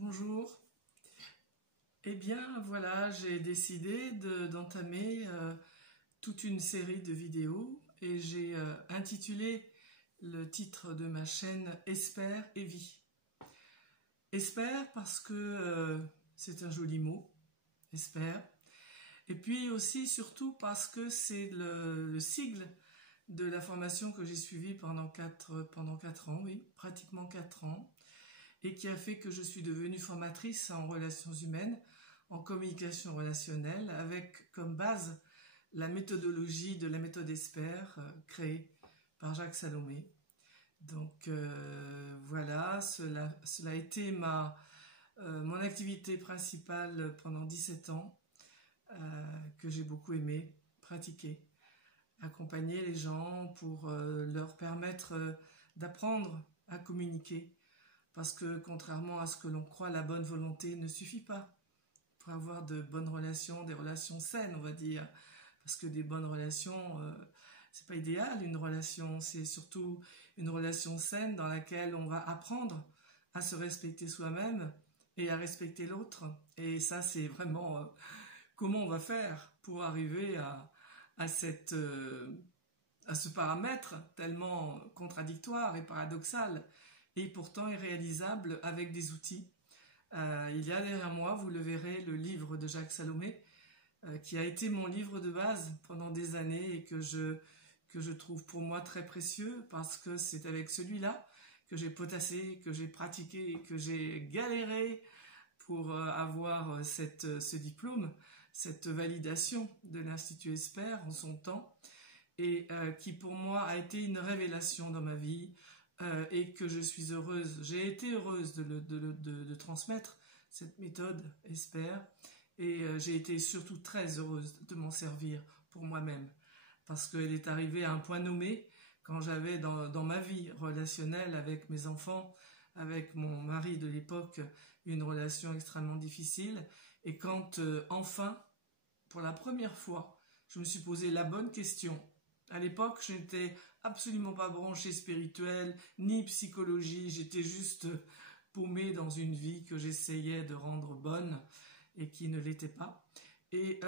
Bonjour. Eh bien voilà, j'ai décidé d'entamer toute une série de vidéos et j'ai intitulé le titre de ma chaîne Espère et vie. Espère parce que c'est un joli mot, espère. Et puis aussi surtout parce que c'est le sigle de la formation que j'ai suivie pendant 4 ans, oui, pratiquement 4 ans, et qui a fait que je suis devenue formatrice en relations humaines, en communication relationnelle, avec comme base la méthodologie de la méthode Espère, créée par Jacques Salomé. Donc voilà, cela a été mon activité principale pendant 17 ans, que j'ai beaucoup aimé pratiquer, accompagner les gens pour leur permettre d'apprendre à communiquer. Parce que contrairement à ce que l'on croit, la bonne volonté ne suffit pas pour avoir de bonnes relations, des relations saines, on va dire. Parce que des bonnes relations, c'est pas idéal une relation, c'est surtout une relation saine dans laquelle on va apprendre à se respecter soi-même et à respecter l'autre. Et ça, c'est vraiment comment on va faire pour arriver à ce paramètre tellement contradictoire et paradoxal et pourtant irréalisable avec des outils. Il y a derrière moi, vous le verrez, le livre de Jacques Salomé, qui a été mon livre de base pendant des années et que je trouve pour moi très précieux parce que c'est avec celui-là que j'ai potassé, que j'ai pratiqué, que j'ai galéré pour avoir ce diplôme, cette validation de l'Institut Espère en son temps, et qui pour moi a été une révélation dans ma vie, et que je suis heureuse, j'ai été heureuse de transmettre cette méthode Espère, et j'ai été surtout très heureuse de m'en servir pour moi-même, parce qu'elle est arrivée à un point nommé quand j'avais dans ma vie relationnelle avec mes enfants, avec mon mari de l'époque, une relation extrêmement difficile, et quand enfin, pour la première fois, je me suis posé la bonne question. À l'époque, je n'étais absolument pas branchée spirituelle, ni psychologie, j'étais juste paumée dans une vie que j'essayais de rendre bonne et qui ne l'était pas. Et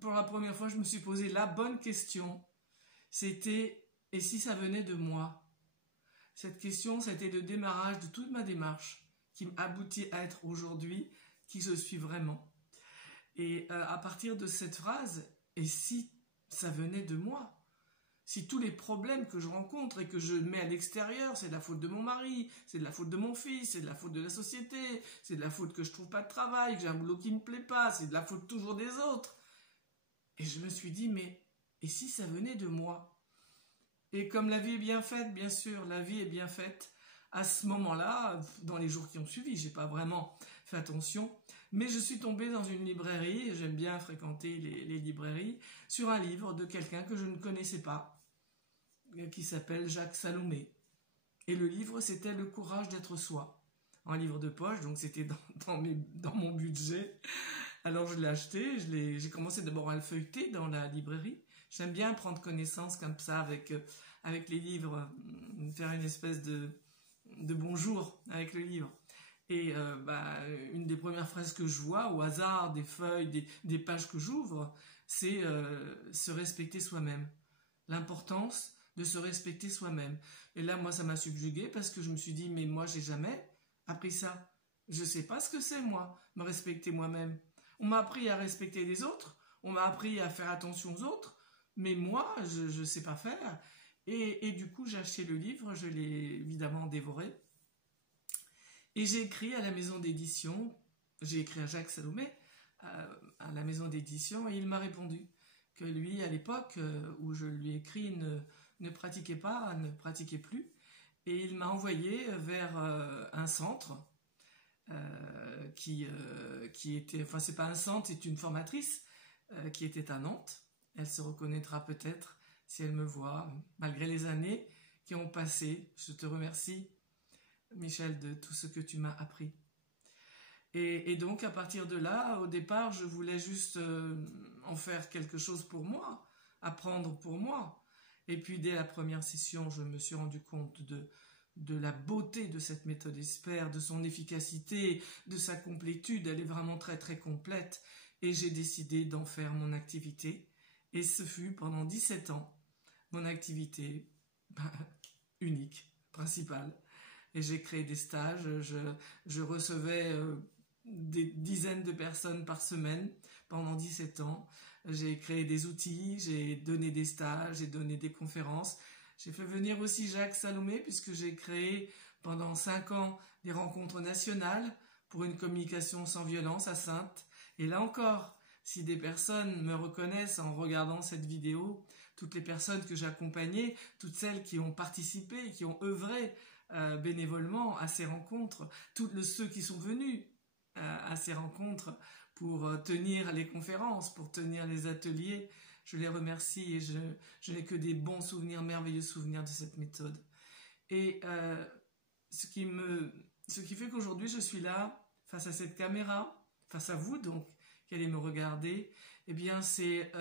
pour la première fois, je me suis posé la bonne question. C'était, et si ça venait de moi? Cette question, c'était le démarrage de toute ma démarche qui m'aboutit à être aujourd'hui qui je suis vraiment. Et à partir de cette phrase, et si ça venait de moi? Si tous les problèmes que je rencontre et que je mets à l'extérieur, c'est de la faute de mon mari, c'est de la faute de mon fils, c'est de la faute de la société, c'est de la faute que je trouve pas de travail, que j'ai un boulot qui me plaît pas, c'est de la faute toujours des autres. Et je me suis dit, mais et si ça venait de moi? Et comme la vie est bien faite, bien sûr, la vie est bien faite, à ce moment-là, dans les jours qui ont suivi, j'ai pas vraiment fait attention, mais je suis tombée dans une librairie, et j'aime bien fréquenter les librairies, sur un livre de quelqu'un que je ne connaissais pas, qui s'appelle Jacques Salomé. Et le livre, c'était Le courage d'être soi. Un livre de poche, donc c'était dans mon budget. Alors je l'ai acheté, j'ai commencé d'abord à le feuilleter dans la librairie. J'aime bien prendre connaissance comme ça avec les livres, faire une espèce de bonjour avec le livre. Et une des premières phrases que je vois au hasard des feuilles, des pages que j'ouvre, c'est se respecter soi-même. L'importance de se respecter soi-même. Et là, moi, ça m'a subjuguée parce que je me suis dit, mais moi, j'ai jamais appris ça. Je sais pas ce que c'est, moi, me respecter moi-même. On m'a appris à respecter les autres, on m'a appris à faire attention aux autres, mais moi, je sais pas faire. Et du coup, j'ai acheté le livre, je l'ai évidemment dévoré. Et j'ai écrit à la maison d'édition, j'ai écrit à Jacques Salomé, à la maison d'édition, et il m'a répondu que lui, à l'époque où je lui ai écrit, ne pratiquait pas, ne pratiquait plus, et il m'a envoyé vers un centre qui était, enfin c'est pas un centre, c'est une formatrice qui était à Nantes. Elle se reconnaîtra peut-être si elle me voit, malgré les années qui ont passé. Je te remercie, Michel, de tout ce que tu m'as appris. Et donc à partir de là, au départ, je voulais juste en faire quelque chose pour moi, apprendre pour moi. Et puis dès la première session, je me suis rendu compte de la beauté de cette méthode ESPER, de son efficacité, de sa complétude. Elle est vraiment très très complète et j'ai décidé d'en faire mon activité. Et ce fut pendant 17 ans mon activité unique, principale. Et j'ai créé des stages, je recevais des dizaines de personnes par semaine pendant 17 ans. J'ai créé des outils, j'ai donné des stages, j'ai donné des conférences. J'ai fait venir aussi Jacques Salomé puisque j'ai créé pendant 5 ans des rencontres nationales pour une communication sans violence à Saintes. Et là encore, si des personnes me reconnaissent en regardant cette vidéo, toutes les personnes que j'ai accompagnées, toutes celles qui ont participé, qui ont œuvré bénévolement à ces rencontres, tous ceux qui sont venus à ces rencontres pour tenir les conférences, pour tenir les ateliers, je les remercie et je n'ai que des bons souvenirs, merveilleux souvenirs de cette méthode. Et ce qui fait qu'aujourd'hui je suis là, face à cette caméra, face à vous donc, qui allez me regarder, eh bien c'est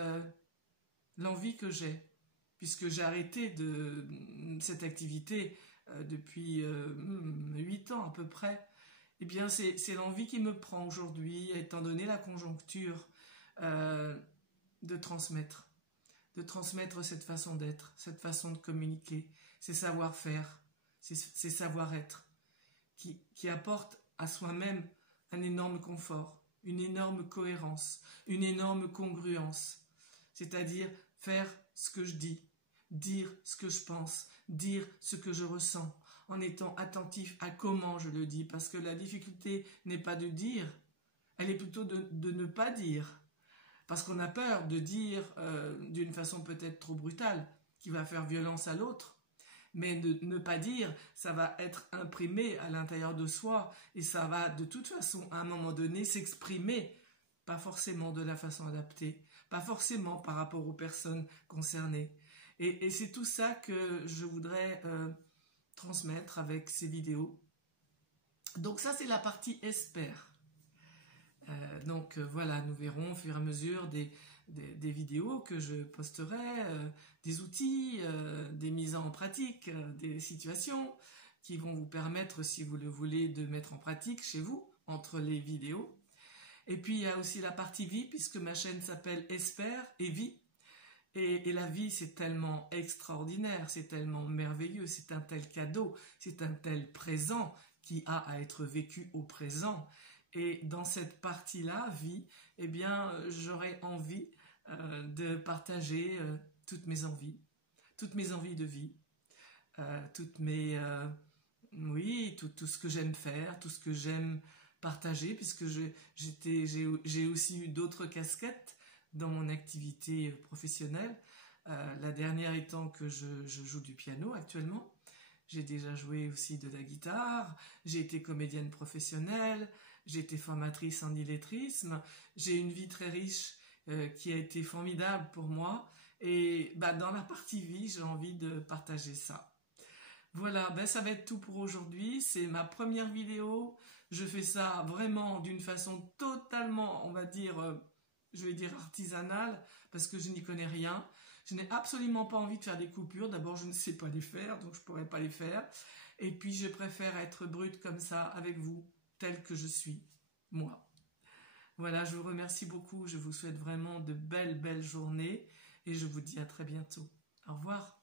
l'envie que j'ai, puisque j'ai arrêté cette activité depuis 8 ans à peu près. Eh bien c'est l'envie qui me prend aujourd'hui, étant donné la conjoncture, de transmettre cette façon d'être, cette façon de communiquer, ces savoir-faire, ces savoir-être, qui apportent à soi-même un énorme confort, une énorme cohérence, une énorme congruence, c'est-à-dire faire ce que je dis, dire ce que je pense, dire ce que je ressens, en étant attentif à comment je le dis, parce que la difficulté n'est pas de dire, elle est plutôt de ne pas dire, parce qu'on a peur de dire d'une façon peut-être trop brutale, qui va faire violence à l'autre, mais de ne pas dire, ça va être imprimé à l'intérieur de soi, et ça va de toute façon, à un moment donné, s'exprimer, pas forcément de la façon adaptée, pas forcément par rapport aux personnes concernées. Et c'est tout ça que je voudrais transmettre avec ces vidéos. Donc ça, c'est la partie ESPER. Voilà, nous verrons au fur et à mesure des vidéos que je posterai, des outils, des mises en pratique, des situations qui vont vous permettre, si vous le voulez, de mettre en pratique chez vous, entre les vidéos. Et puis il y a aussi la partie vie, puisque ma chaîne s'appelle ESPER et vie. Et la vie, c'est tellement extraordinaire, c'est tellement merveilleux, c'est un tel cadeau, c'est un tel présent qui a à être vécu au présent. Et dans cette partie-là, vie, eh bien, j'aurais envie de partager toutes mes envies de vie, tout ce que j'aime faire, tout ce que j'aime partager, puisque j'ai aussi eu d'autres casquettes dans mon activité professionnelle, la dernière étant que je joue du piano actuellement. J'ai déjà joué aussi de la guitare, j'ai été comédienne professionnelle, j'ai été formatrice en illettrisme, j'ai une vie très riche qui a été formidable pour moi, et dans la partie vie, j'ai envie de partager ça. Voilà, ça va être tout pour aujourd'hui, c'est ma première vidéo, je fais ça vraiment d'une façon totalement, on va dire, je vais dire artisanale, parce que je n'y connais rien. Je n'ai absolument pas envie de faire des coupures. D'abord, je ne sais pas les faire, donc je ne pourrais pas les faire. Et puis, je préfère être brute comme ça, avec vous, telle que je suis, moi. Voilà, je vous remercie beaucoup. Je vous souhaite vraiment de belles journées. Et je vous dis à très bientôt. Au revoir.